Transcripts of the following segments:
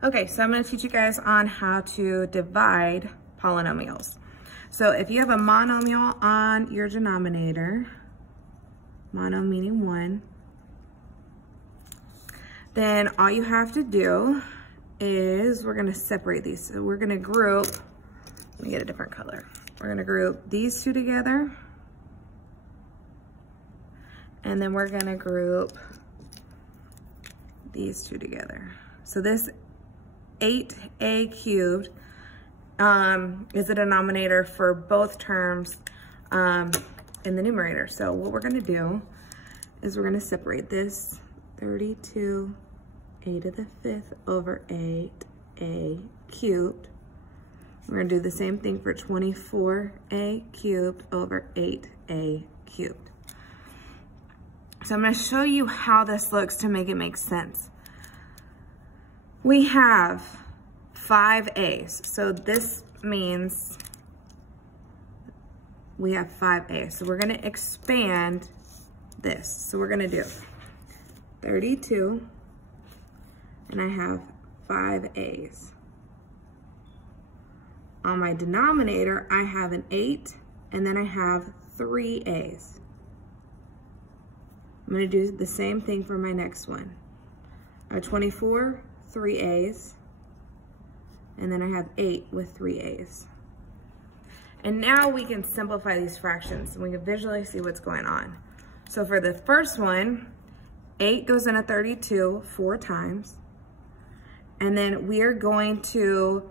Okay, so I'm gonna teach you guys on how to divide polynomials. So if you have a monomial on your denominator, mono meaning one, then all you have to do is we're gonna separate these. So we're gonna group, let me get a different color. We're gonna group these two together, and then we're gonna group these two together. So this 8a cubed is a denominator for both terms in the numerator. So what we're gonna do is we're gonna separate this 32 a to the 5th over 8a cubed. We're gonna do the same thing for 24a cubed over 8a cubed. So I'm gonna show you how this looks to make it make sense. We have 5 a's, so this means we have 5 a's. So we're gonna expand this. So we're gonna do 32, and I have 5 a's. On my denominator, I have an 8, and then I have 3 a's. I'm gonna do the same thing for my next one. 24, 3 a's, and then I have 8 with 3 a's. And now we can simplify these fractions and we can visually see what's going on. So for the first one, 8 goes into 32 4 times, and then we are going to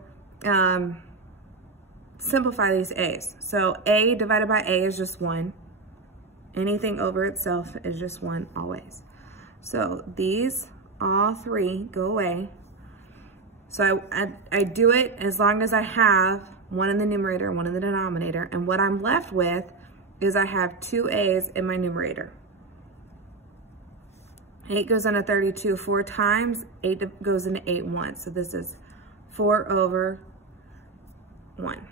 simplify these a's. So a divided by a is just 1. Anything over itself is just 1 always. So these all 3 go away. So I do it as long as I have 1 in the numerator and 1 in the denominator. And what I'm left with is I have 2 a's in my numerator. 8 goes into 32 4 times, 8 goes into 8 once. So this is 4 over 1.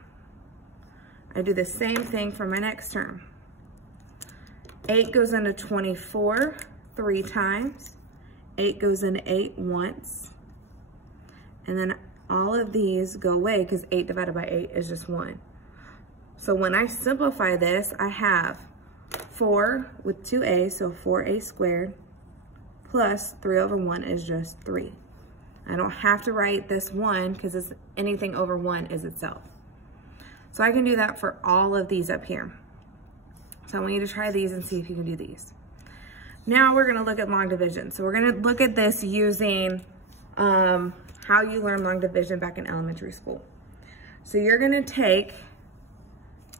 I do the same thing for my next term. 8 goes into 24 3 times, 8 goes into 8 once, and then all of these go away because 8 divided by 8 is just 1. So when I simplify this, I have 4 with 2a, so 4a squared, plus 3 over 1 is just 3. I don't have to write this 1 because anything over 1 is itself. So I can do that for all of these up here. So I want you to try these and see if you can do these. Now we're gonna look at long division. So we're gonna look at this using how you learned long division back in elementary school. So you're gonna take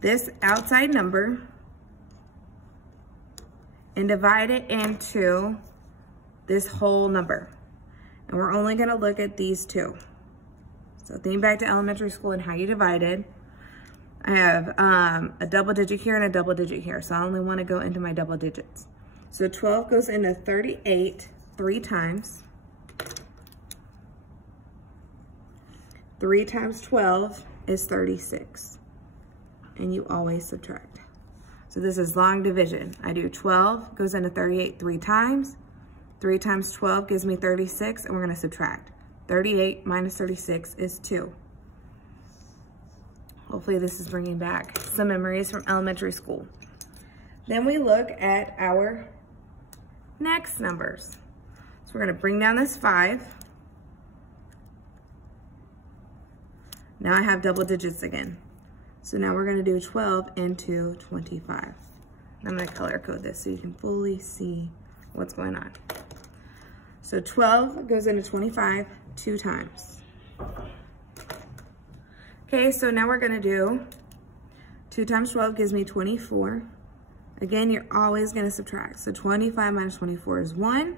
this outside number and divide it into this whole number. And we're only gonna look at these two. So think back to elementary school and how you divided. I have a double digit here and a double digit here, so I only want to go into my double digits. So 12 goes into 38 3 times. 3 times 12 is 36, and you always subtract. So this is long division. I do 12 goes into 38 3 times. 3 times 12 gives me 36, and we're going to subtract. 38 minus 36 is 2. Hopefully this is bringing back some memories from elementary school. Then we look at our next numbers. So we're gonna bring down this 5. Now I have double digits again. So now we're gonna do 12 into 25. I'm gonna color code this so you can fully see what's going on. So 12 goes into 25 2 times. Okay, so now we're gonna do 2 times 12 gives me 24. Again, you're always gonna subtract. So 25 minus 24 is 1.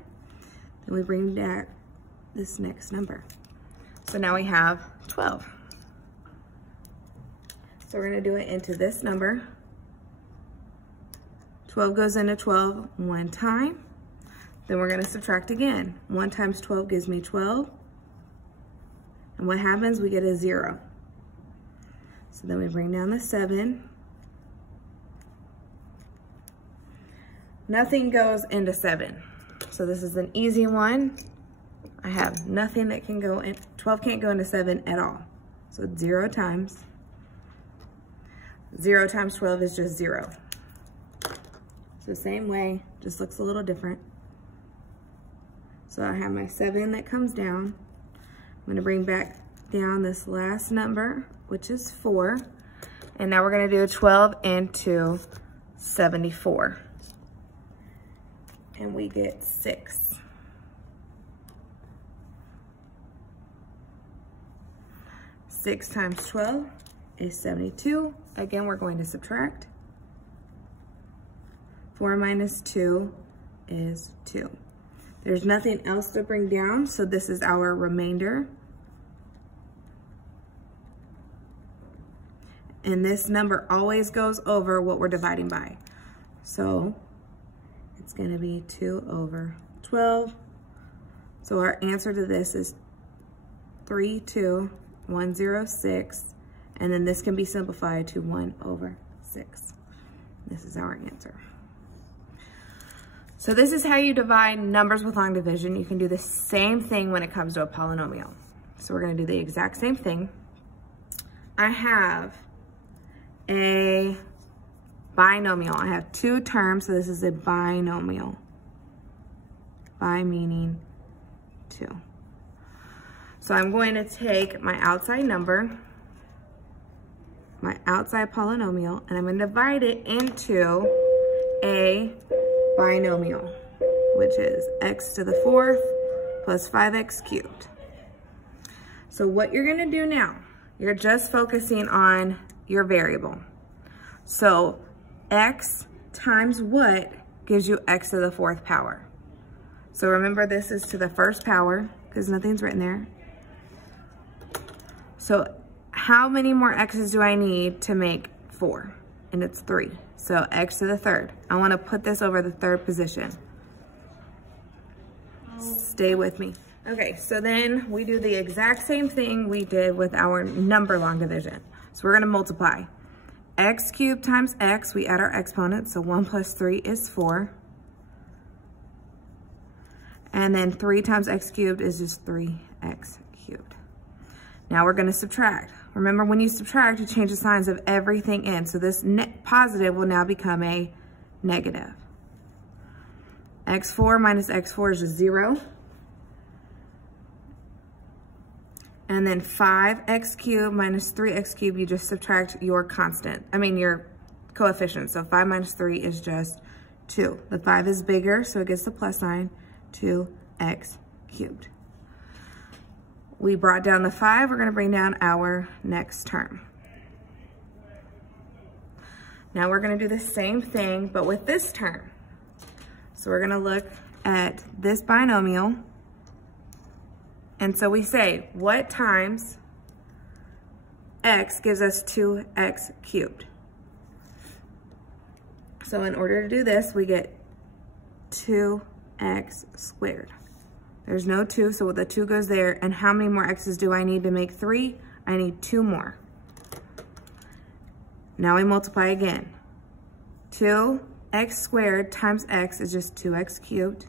Then we bring back this next number. So now we have 12. So we're gonna do it into this number. 12 goes into 12 1 time. Then we're gonna subtract again. 1 times 12 gives me 12. And what happens? We get a 0. So then we bring down the 7. Nothing goes into 7. So this is an easy one. I have nothing that can go in, 12 can't go into 7 at all. So it's 0 times. 0 times 12 is just 0. So same way, just looks a little different. So I have my 7 that comes down. I'm gonna bring back down this last number, which is 4. And now we're gonna do 12 into 74. And we get 6. Six times 12 is 72. Again, we're going to subtract. 4 minus 2 is 2. There's nothing else to bring down, so this is our remainder. And this number always goes over what we're dividing by. So it's going to be 2 over 12. So our answer to this is 32106. And then this can be simplified to 1 over 6. This is our answer. So this is how you divide numbers with long division. You can do the same thing when it comes to a polynomial. So we're going to do the exact same thing. I have a binomial. I have 2 terms, so this is a binomial. Bi meaning 2. So I'm going to take my outside number, my outside polynomial, and I'm going to divide it into a binomial, which is x to the 4th plus 5x cubed. So what you're going to do now, you're just focusing on your variable. So x times what gives you x to the 4th power. So remember, this is to the 1st power because nothing's written there. So how many more x's do I need to make 4? And it's 3. So x to the 3rd. I want to put this over the 3rd position. Stay with me. Okay, so then we do the exact same thing we did with our number long division. So we're going to multiply. X cubed times x, we add our exponents, so 1 plus 3 is 4. And then 3 times x cubed is just 3x cubed. Now we're going to subtract. Remember, when you subtract, you change the signs of everything in. So this net positive will now become a negative. x4 minus x4 is just 0. And then 5x cubed minus 3x cubed, you just subtract your constant. Your coefficient. So 5 minus 3 is just 2. The 5 is bigger, so it gets the plus sign, 2x cubed. We brought down the 5, we're gonna bring down our next term. Now we're gonna do the same thing, but with this term. So we're gonna look at this binomial. And so we say, what times x gives us 2x cubed? So in order to do this, we get 2x squared. There's no 2, so the 2 goes there. And how many more x's do I need to make 3? I need 2 more. Now we multiply again. 2x squared times x is just 2x cubed.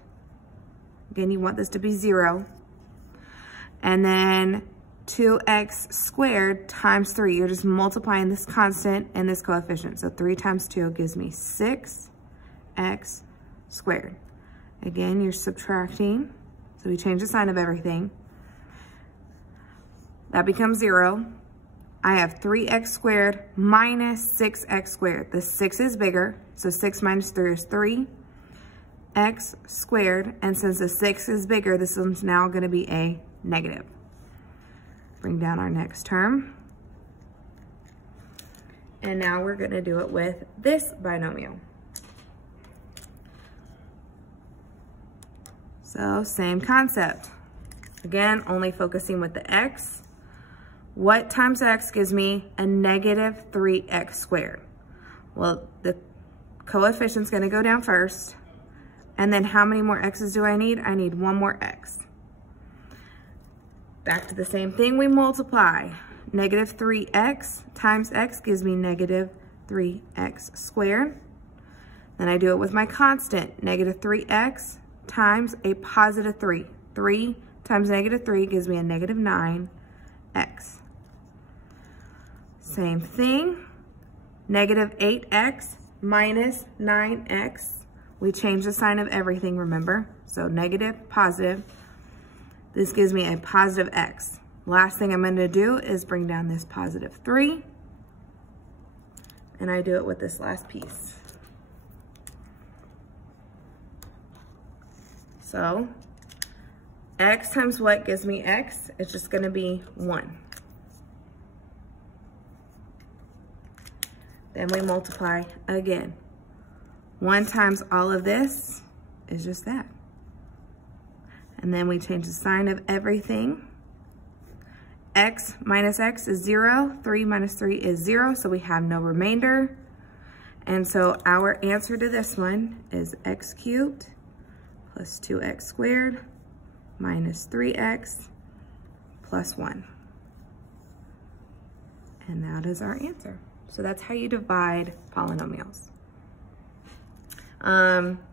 Again, you want this to be 0. And then 2x squared times 3. You're just multiplying this constant and this coefficient. So 3 times 2 gives me 6x squared. Again, you're subtracting. So we change the sign of everything. That becomes 0. I have 3x squared minus 6x squared. The 6 is bigger, so 6 minus 3 is 3x squared. And since the 6 is bigger, this is now going to be a negative. Bring down our next term. And now we're going to do it with this binomial. So same concept. Again, only focusing with the x. What times x gives me a negative 3x squared? Well, the coefficient's going to go down first. And then how many more x's do I need? I need 1 more x. Back to the same thing, we multiply. Negative 3x times x gives me negative 3x squared. Then I do it with my constant. Negative 3x times a positive 3. 3 times negative 3 gives me a negative 9x. Same thing, negative 8x minus 9x. We change the sign of everything, remember? So negative, positive. This gives me a positive x. Last thing I'm going to do is bring down this positive 3. And I do it with this last piece. So x times what gives me x? It's just going to be 1. Then we multiply again. 1 times all of this is just that. And then we change the sign of everything. X minus x is 0. 3 minus 3 is 0, so we have no remainder. And so our answer to this one is x cubed plus 2x squared minus 3x plus 1. And that is our answer. So that's how you divide polynomials.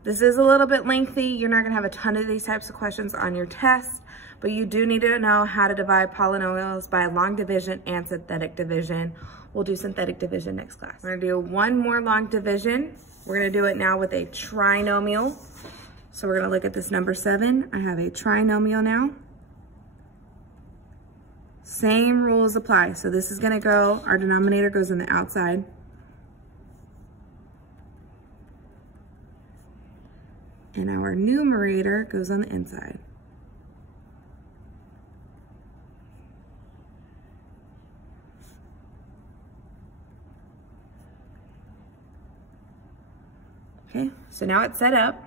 This is a little bit lengthy. You're not gonna have a ton of these types of questions on your test, but you do need to know how to divide polynomials by long division and synthetic division. We'll do synthetic division next class. We're gonna do one more long division. We're gonna do it now with a trinomial. So we're gonna look at this number 7. I have a trinomial now. Same rules apply. So this is gonna go, our denominator goes on the outside. And our numerator goes on the inside. Okay, so now it's set up.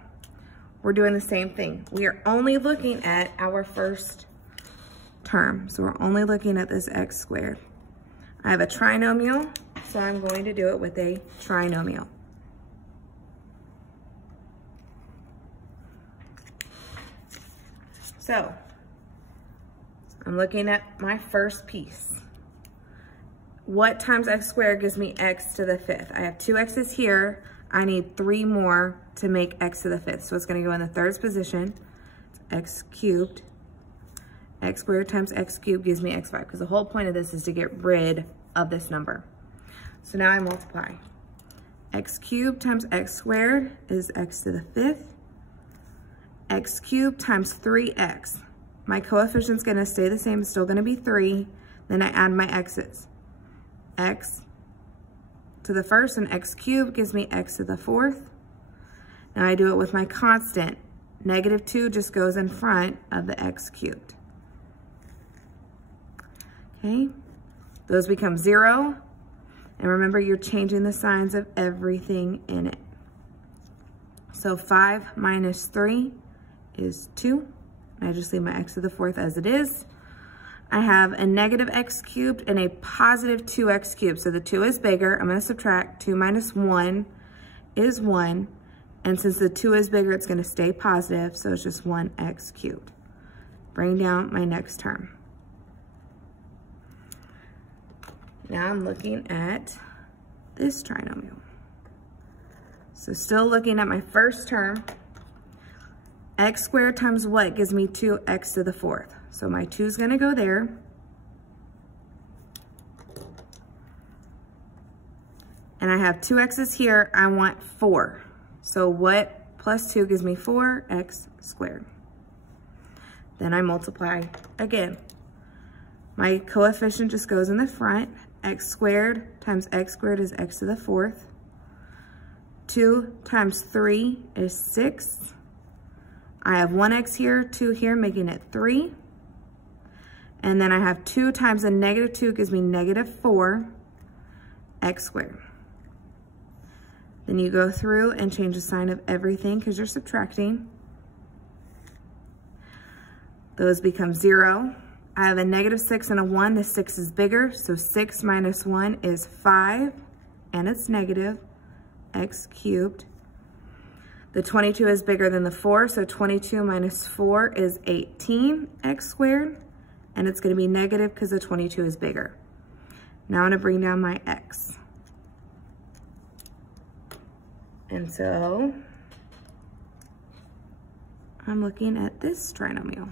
We're doing the same thing. We are only looking at our first term. So we're only looking at this x squared. I have a trinomial, so I'm going to do it with a trinomial. So I'm looking at my first piece. What times x squared gives me x to the 5th? I have 2 x's here. I need 3 more to make x to the 5th. So it's gonna go in the 3rd position. It's x cubed. X squared times x cubed gives me x5, because the whole point of this is to get rid of this number. So now I multiply. X cubed times x squared is x to the 5th. X cubed times 3x. My coefficient's gonna stay the same, it's still gonna be 3. Then I add my x's. X to the 1st and x cubed gives me x to the 4th. Now I do it with my constant. Negative 2 just goes in front of the x cubed. Okay, those become 0. And remember, you're changing the signs of everything in it. So 5 minus 3 is 2. I just leave my x to the 4th as it is. I have a negative x cubed and a positive 2x cubed. So the 2 is bigger. I'm going to subtract. 2 minus 1 is 1. And since the 2 is bigger, it's going to stay positive. So it's just 1x cubed. Bring down my next term. Now I'm looking at this trinomial. So still looking at my first term. X squared times what gives me 2x to the 4th. So my 2 is going to go there. And I have 2 x's here. I want 4. So what plus 2 gives me 4x squared. Then I multiply again. My coefficient just goes in the front. X squared times x squared is x to the 4th. 2 times 3 is 6. I have 1x here, 2 here, making it 3. And then I have 2 times a negative 2 gives me negative 4x squared. Then you go through and change the sign of everything because you're subtracting. Those become 0. I have a negative 6 and a 1. The 6 is bigger, so 6 minus 1 is 5, and it's negative x cubed. The 22 is bigger than the 4, so 22 minus 4 is 18x squared, and it's going to be negative because the 22 is bigger. Now I'm going to bring down my x. And so I'm looking at this trinomial.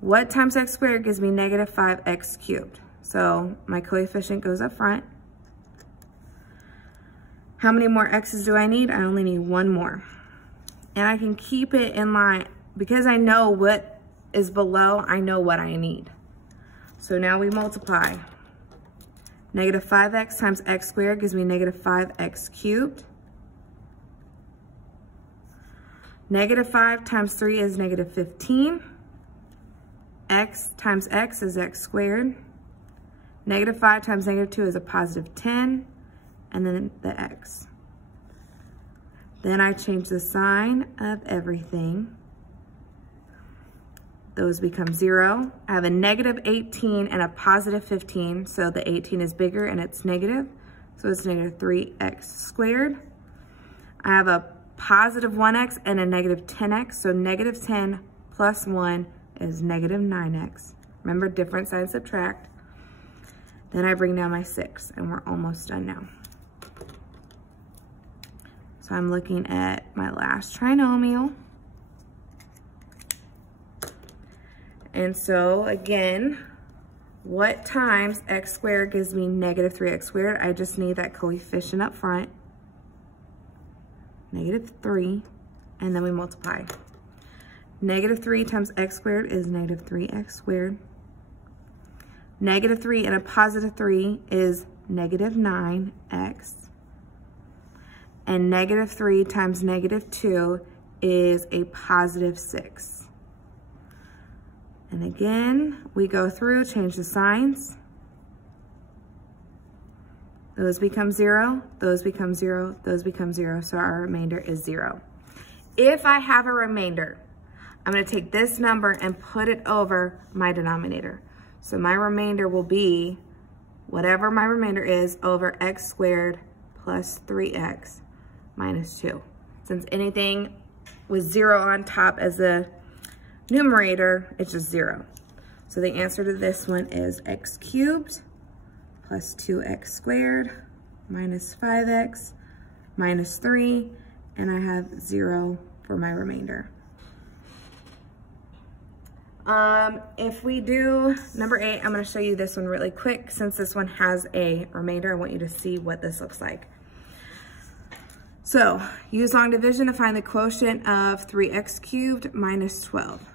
What times x squared gives me negative 5x cubed? So my coefficient goes up front. How many more x's do I need? I only need one more. And I can keep it in line because I know what is below, I know what I need. So now we multiply. Negative 5x times x squared gives me negative 5x cubed. Negative 5 times 3 is negative 15. X times x is x squared. Negative 5 times negative 2 is a positive 10. And then the x. Then I change the sign of everything. Those become 0. I have a negative 18 and a positive 15, so the 18 is bigger and it's negative, so it's negative 3x squared. I have a positive 1x and a negative 10x, so negative 10 plus 1 is negative 9x. Remember, different signs subtract. Then I bring down my 6, and we're almost done now. So I'm looking at my last trinomial. And so again, what times x squared gives me negative 3x squared? I just need that coefficient up front, negative 3, and then we multiply. Negative 3 times x squared is negative 3x squared. Negative 3 and a positive 3 is negative 9x. And negative 3 times negative 2 is a positive 6. And again, we go through, change the signs. Those become 0, those become 0, those become 0, so our remainder is 0. If I have a remainder, I'm going to take this number and put it over my denominator. So my remainder will be whatever my remainder is over x squared plus 3x minus 2. Since anything with 0 on top as a numerator, it's just 0. So the answer to this one is x cubed plus 2x squared minus 5x minus 3, and I have 0 for my remainder. If we do number 8, I'm going to show you this one really quick. Since this one has a remainder, I want you to see what this looks like. So use long division to find the quotient of 3x cubed minus 12.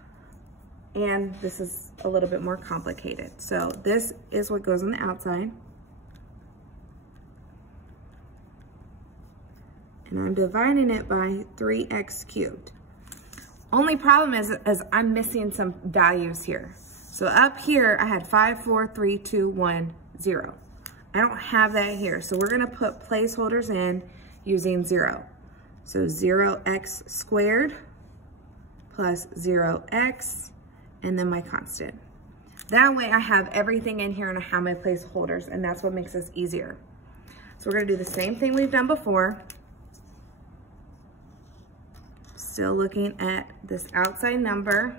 And this is a little bit more complicated. So this is what goes on the outside. And I'm dividing it by 3x cubed. Only problem is I'm missing some values here. So up here, I had 5, 4, 3, 2, 1, 0. I don't have that here. So we're gonna put placeholders in using 0. So 0x squared plus 0x, and then my constant. That way I have everything in here and I have my placeholders, and that's what makes this easier. So we're gonna do the same thing we've done before. Still looking at this outside number.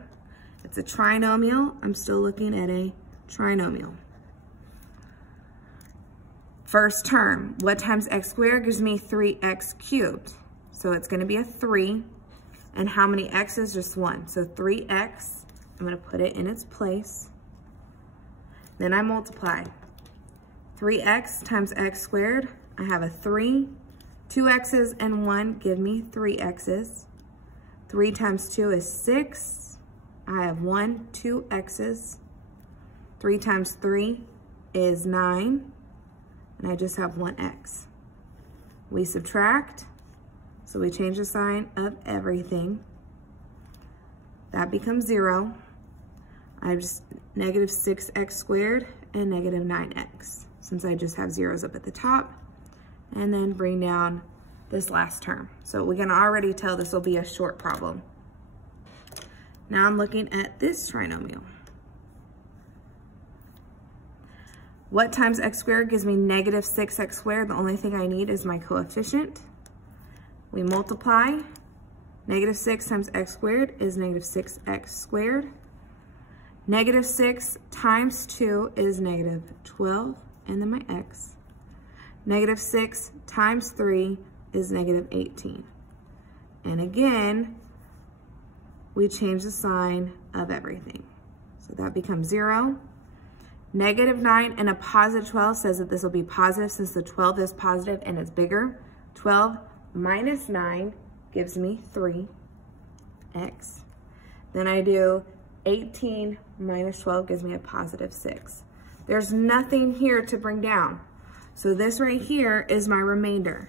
It's a trinomial. I'm still looking at a trinomial. First term, what times x squared gives me 3x cubed? So it's gonna be a 3. And how many x's? Just 1. So 3x, I'm gonna put it in its place. Then I multiply. 3x times x squared, I have a 3. 2 x's and 1 give me 3 x's. 3 times 2 is 6. I have 2 x's. 3 times 3 is 9. And I just have 1 x. We subtract, so we change the sign of everything. That becomes 0. I have just negative 6x squared and negative 9x, since I just have zeros up at the top. And then bring down this last term. So we can already tell this will be a short problem. Now I'm looking at this trinomial. What times x squared gives me negative 6x squared? The only thing I need is my coefficient. We multiply. Negative 6 times x squared is negative 6x squared. Negative 6 times 2 is negative 12, and then my x. Negative 6 times 3 is negative 18. And again, we change the sign of everything. So that becomes 0. Negative 9 and a positive 12 says that this will be positive since the 12 is positive and it's bigger. 12 minus 9 gives me 3x. Then I do 18 minus 12 gives me a positive 6. There's nothing here to bring down. So this right here is my remainder.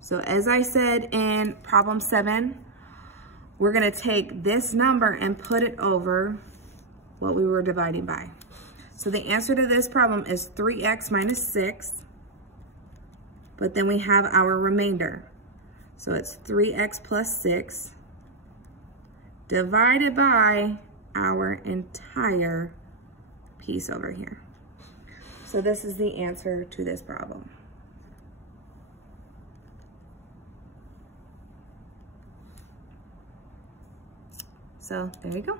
So as I said in problem 7, we're gonna take this number and put it over what we were dividing by. So the answer to this problem is 3x minus 6, but then we have our remainder. So it's 3x plus 6 divided by our entire piece over here. So this is the answer to this problem. So there you go.